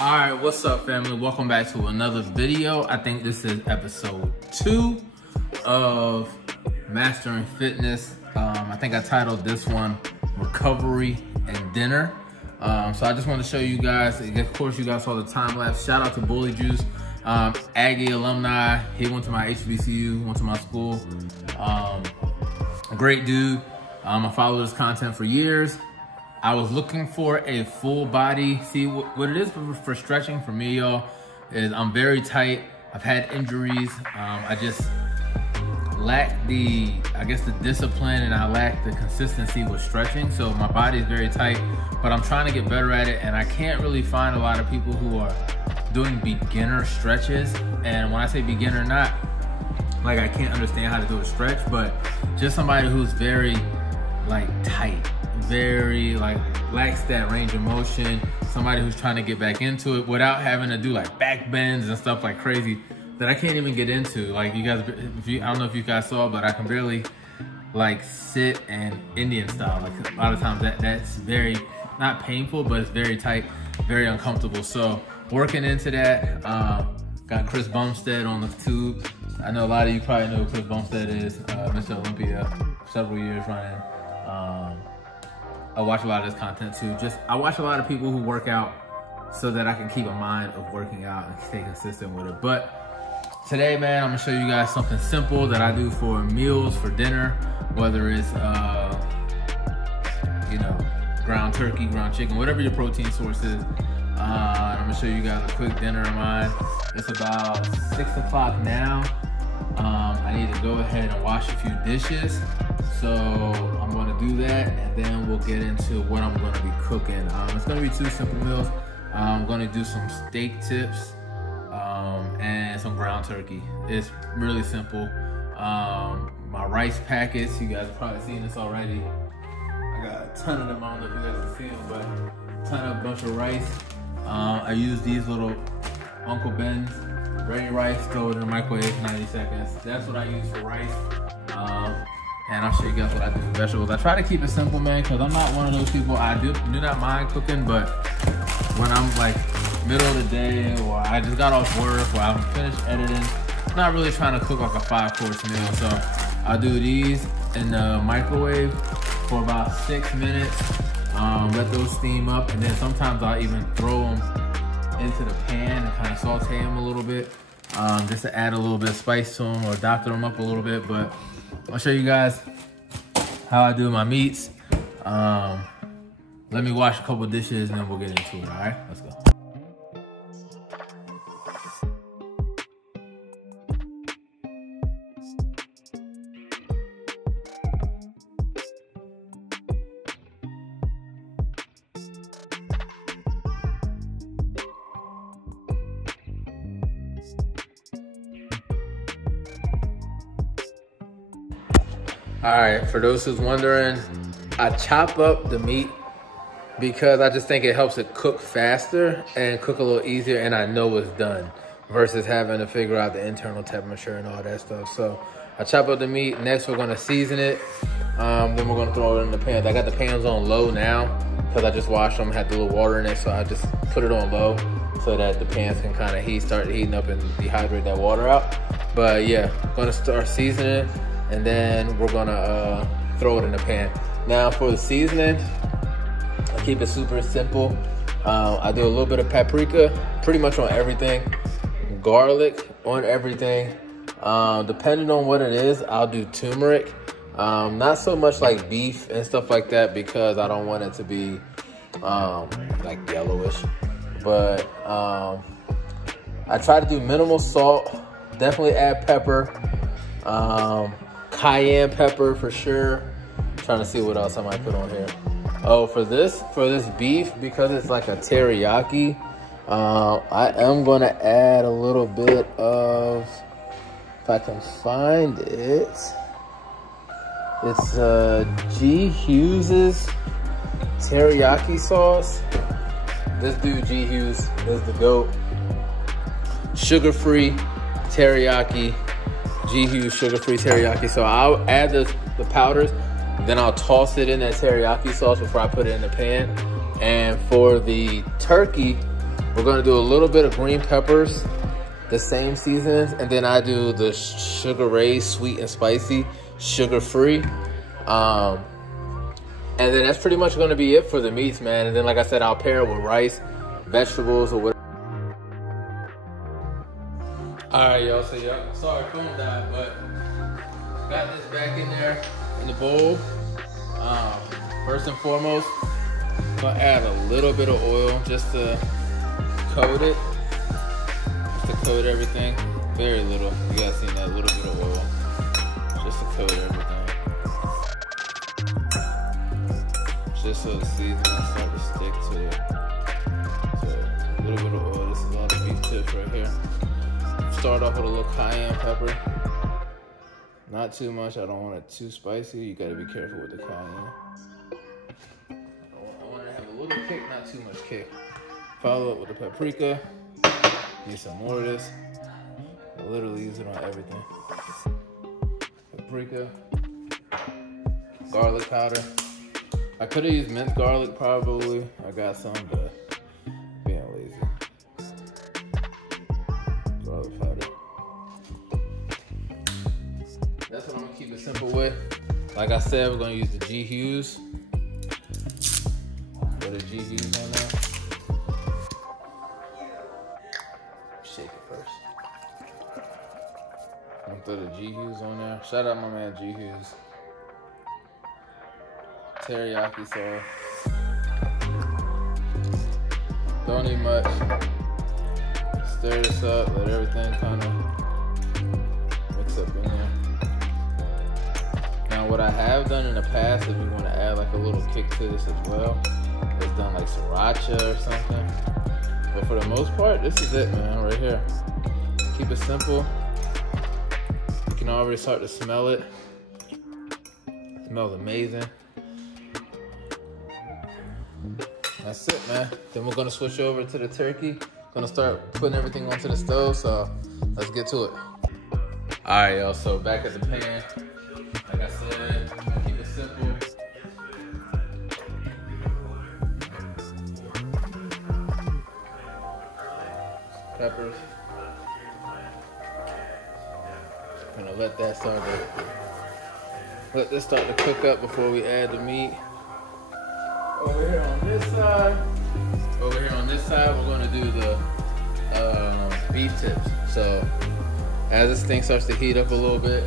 All right, what's up, family? Welcome back to another video. I think this is episode 2 of Mastering Fitness. I think I titled this one Recovery and Dinner. So I just want to show you guys, of course you guys saw the time lapse. Shout out to Bully Juice, Aggie alumni. He went to my HBCU, went to my school. A great dude. I followed his content for years. I was looking for a full body. See, what it is for stretching for me, y'all, is I'm very tight. I've had injuries. I just lack the discipline, and I lack the consistency with stretching. So my body is very tight, but I'm trying to get better at it. And I can't really find a lot of people who are doing beginner stretches. And when I say beginner, not like I can't understand how to do a stretch, but just somebody who's very like tight, very like lacks that range of motion, somebody who's trying to get back into it without having to do like back bends and stuff like crazy that I can't even get into. Like you guys, I don't know if you guys saw, but I can barely like sit and Indian style. Like a lot of times that's very, not painful, but it's very tight, very uncomfortable. So working into that, got Chris Bumstead on the tube. I know a lot of you probably know who Chris Bumstead is, Mr. Olympia, several years running. I watch a lot of his content too. I watch a lot of people who work out so that I can keep a mind of working out and stay consistent with it. But today, man, I'm gonna show you guys something simple that I do for meals, for dinner, whether it's, you know, ground turkey, ground chicken, whatever your protein source is. I'm gonna show you guys a quick dinner of mine. It's about 6 o'clock now. I need to go ahead and wash a few dishes. So I'm gonna do that, and then we'll get into what I'm gonna be cooking. It's gonna be 2 simple meals. I'm gonna do some steak tips and some ground turkey. It's really simple. My rice packets, you guys have probably seen this already. I got a ton of them. I don't know if you guys can see them, but a bunch of rice. I use these little Uncle Ben's ready rice, throw it in the microwave for 90 seconds. That's what I use for rice. And I'll show you guys what I do for vegetables. I try to keep it simple, man, because I'm not one of those people. I do not mind cooking, but when I'm like middle of the day, or I just got off work, or I'm finished editing, I'm not really trying to cook like a 5-course meal. So I'll do these in the microwave for about 6 minutes. Let those steam up, and then sometimes I'll even throw them into the pan and kind of saute them a little bit, just to add a little bit of spice to them or doctor them up a little bit. But I'll show you guys how I do my meats. Let me wash a couple dishes and then we'll get into it, all right? Let's go. All right, for those who's wondering, I chop up the meat because I just think it helps it cook faster and cook a little easier, and I know it's done versus having to figure out the internal temperature and all that stuff. So I chop up the meat. Next, we're gonna season it. Then we're gonna throw it in the pan. I got the pans on low now because I just washed them, had a little water in it, so I just put it on low so that the pans can kind of start heating up and dehydrate that water out. But yeah, gonna start seasoning, and then we're gonna throw it in the pan. Now for the seasoning, I keep it super simple. I do a little bit of paprika, pretty much on everything. Garlic on everything. Depending on what it is, I'll do turmeric. Not so much like beef and stuff like that because I don't want it to be like yellowish. But I try to do minimal salt. Definitely add pepper. Cayenne pepper for sure. I'm trying to see what else I might put on here. Oh, for this beef, because it's like a teriyaki, I am gonna add a little bit of, if I can find it, it's G. Hughes's teriyaki sauce. This dude G. Hughes is the GOAT. Sugar-free teriyaki. G. Hughes sugar-free teriyaki. So I'll add the powders, then I'll toss it in that teriyaki sauce before I put it in the pan. And for the turkey, We're gonna do a little bit of green peppers, the same seasonings, and then I do the sugar raised, sweet and spicy, sugar-free. And then that's pretty much gonna be it for the meats, man. And then like I said, I'll pair it with rice, vegetables, or whatever. All right, y'all, so sorry phone died, but got this back in there in the bowl. First and foremost, I'm gonna add a little bit of oil just to coat it, just to coat everything. Very little, you guys seen that little bit of oil, just to coat everything. Just so the seasoning start to stick to it. So a little bit of oil, this is all the beef tips right here. Start off with a little cayenne pepper. Not too much, I don't want it too spicy. You gotta be careful with the cayenne. I want it to have a little kick, not too much kick. Follow up with the paprika. Use some more of this. I literally use it on everything. Paprika. Garlic powder. I could have used minced garlic probably. I got some, but being lazy. Garlic powder. That's what I'm gonna keep it simple with. Like I said, we're gonna use the G Hughes. Put the G Hughes on there. Shake it first. I'm gonna throw the G Hughes on there. Shout out my man G Hughes. Teriyaki sauce. Don't need much. Stir this up, let everything kind of mix up in there. Now what I have done in the past, if you want to add like a little kick to this as well, is done like sriracha or something. But for the most part, this is it, man, right here. Keep it simple. You can already start to smell it. It smells amazing. That's it, man. Then we're gonna switch over to the turkey. Gonna start putting everything onto the stove, so let's get to it. All right, y'all, so back at the pan. Like I said, keep it simple. Peppers. Gonna let this start to cook up before we add the meat. Over here on this side, we're gonna do the beef tips. So as this thing starts to heat up a little bit,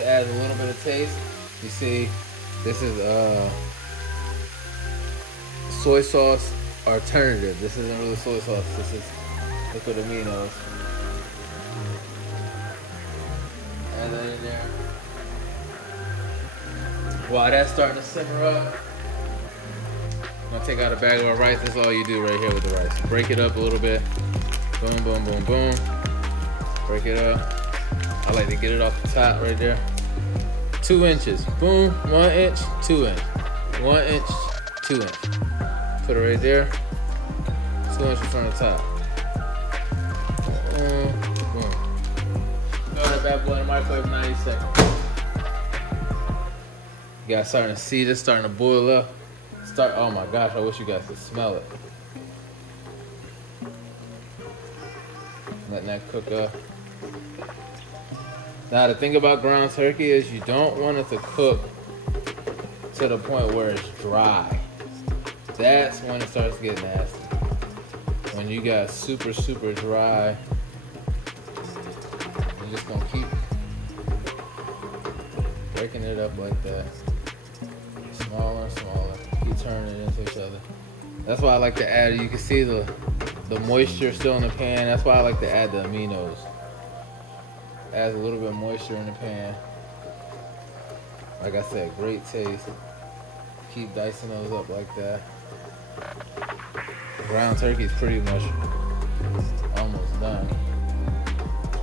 add a little bit of taste. You see, this is soy sauce alternative. This isn't really soy sauce. This is liquid aminos. Add that in there. While that's starting to simmer up, I'm gonna take out a bag of our rice. That's all you do right here with the rice. Break it up a little bit. Boom, boom, boom, boom. Break it up. I like to get it off the top right there. 2 inches. Boom, 1 inch, 2 inch. 1 inch, 2 inch. Put it right there. 2 inches from the top. Boom. Throw that bad boy in the microwave 90 seconds. You guys starting to see this starting to boil up. Oh my gosh, I wish you guys could smell it. Letting that cook up. Now the thing about ground turkey is you don't want it to cook to the point where it's dry. That's when it starts to get nasty. When you got super, super dry, you're just gonna keep breaking it up like that. Smaller and smaller. Keep turning it into each other. That's why I like to add, you can see the moisture still in the pan. That's why I like to add the aminos. Adds a little bit of moisture in the pan. Like I said, great taste. Keep dicing those up like that. Ground turkey is pretty much almost done.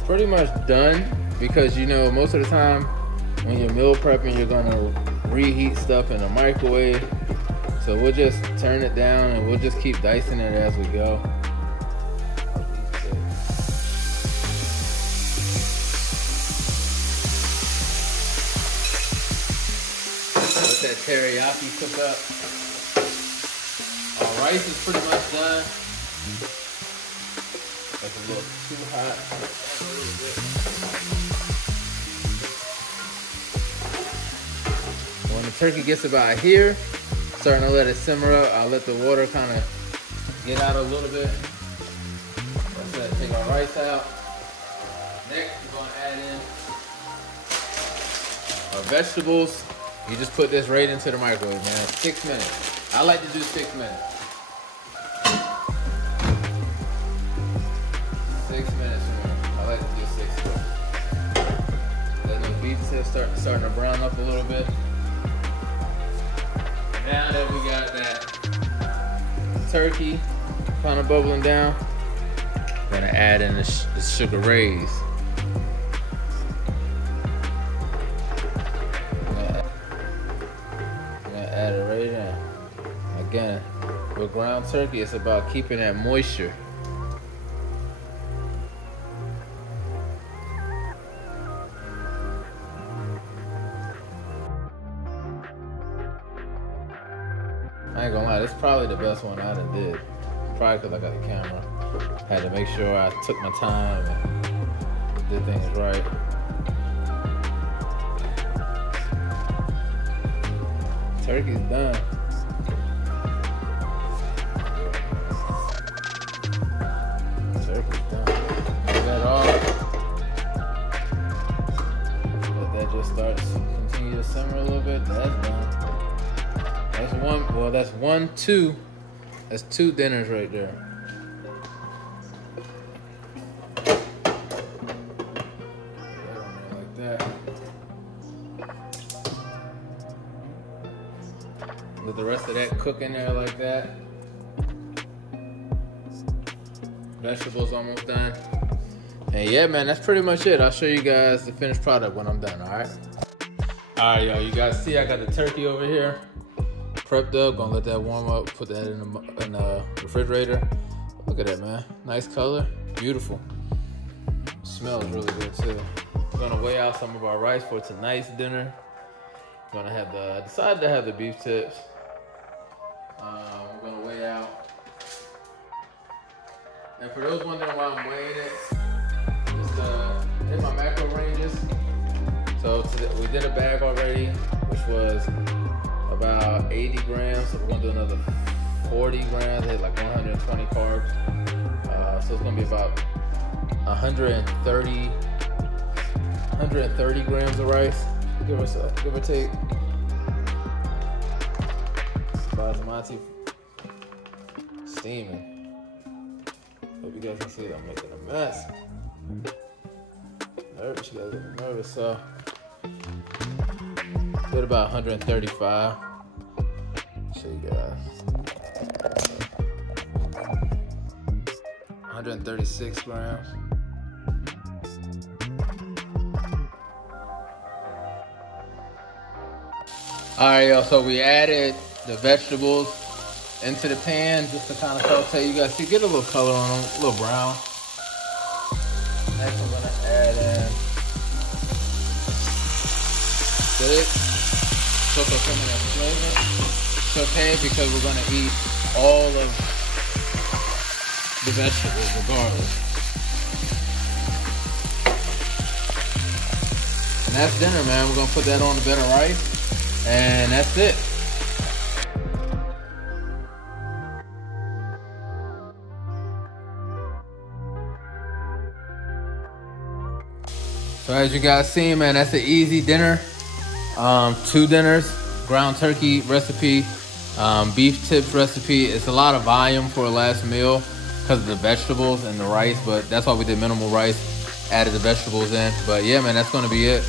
Pretty much done because, you know, most of the time when you're meal prepping, you're gonna reheat stuff in the microwave. So we'll just turn it down and we'll just keep dicing it as we go. Let that teriyaki cook up. Our rice is pretty much done. That's a little too hot. When the turkey gets about here, starting to let it simmer up, I'll let the water kind of get out a little bit. Let's take our rice out. Next, we're going to add in our vegetables. You just put this right into the microwave, man. 6 minutes. I like to do 6 minutes. 6 minutes, man. I like to do 6 minutes. Let those beef tips starting to brown up a little bit. Now that we got that turkey kind of bubbling down, I'm gonna add in the sugar rays. I'm gonna add it right in. Again, with ground turkey, it's about keeping that moisture. I ain't gonna lie, this is probably the best one I done did. Probably because I got the camera. Had to make sure I took my time and did things right. Turkey's done. Turkey's done. Get that off. Let that just start to continue to simmer a little bit. That's done. That's one, well, that's 1, 2. That's 2 dinners right there. Like that. Let the rest of that cook in there like that. Vegetables almost done. And yeah, man, that's pretty much it. I'll show you guys the finished product when I'm done, all right? All right, y'all, you guys see I got the turkey over here. Prepped up, gonna let that warm up, put that in the refrigerator. Look at that, man. Nice color, beautiful. Smells really good too. We're gonna weigh out some of our rice for tonight's dinner. We're gonna have I decided to have the beef tips. We're gonna weigh out. And for those wondering why I'm weighing it, just hit my macro ranges. So we did a bag already, which was about 80 grams, so we're gonna do another 40 grams, hit like 120 carbs. So it's gonna be about 130 grams of rice, give or take. Basmati steaming. Hope you guys can see that I'm making a mess. Nervous, you guys are nervous, so did about 135. Show you guys. 136 grams. All right, y'all, so we added the vegetables into the pan just to kind of saute. You guys see, get a little color on them, a little brown. Next, I'm gonna add in It's okay because we're gonna eat all of the vegetables regardless. And that's dinner, man. We're gonna put that on the bed of rice, and that's it. So as you guys see, man, that's an easy dinner. 2 dinners, ground turkey recipe, beef tips recipe. It's a lot of volume for a last meal because of the vegetables and the rice, but that's why we did minimal rice, added the vegetables in. But yeah, man, that's gonna be it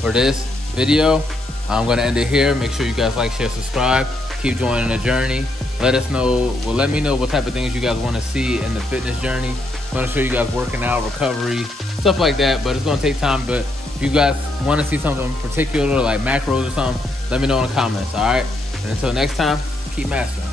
for this video. I'm gonna end it here. Make sure you guys like, share, subscribe. Keep joining the journey. Let us know, well, let me know what type of things you guys wanna see in the fitness journey. I'm gonna show you guys working out, recovery, stuff like that, but it's gonna take time. But if you guys wanna see something particular, like macros or something, let me know in the comments, all right? And until next time, keep mastering.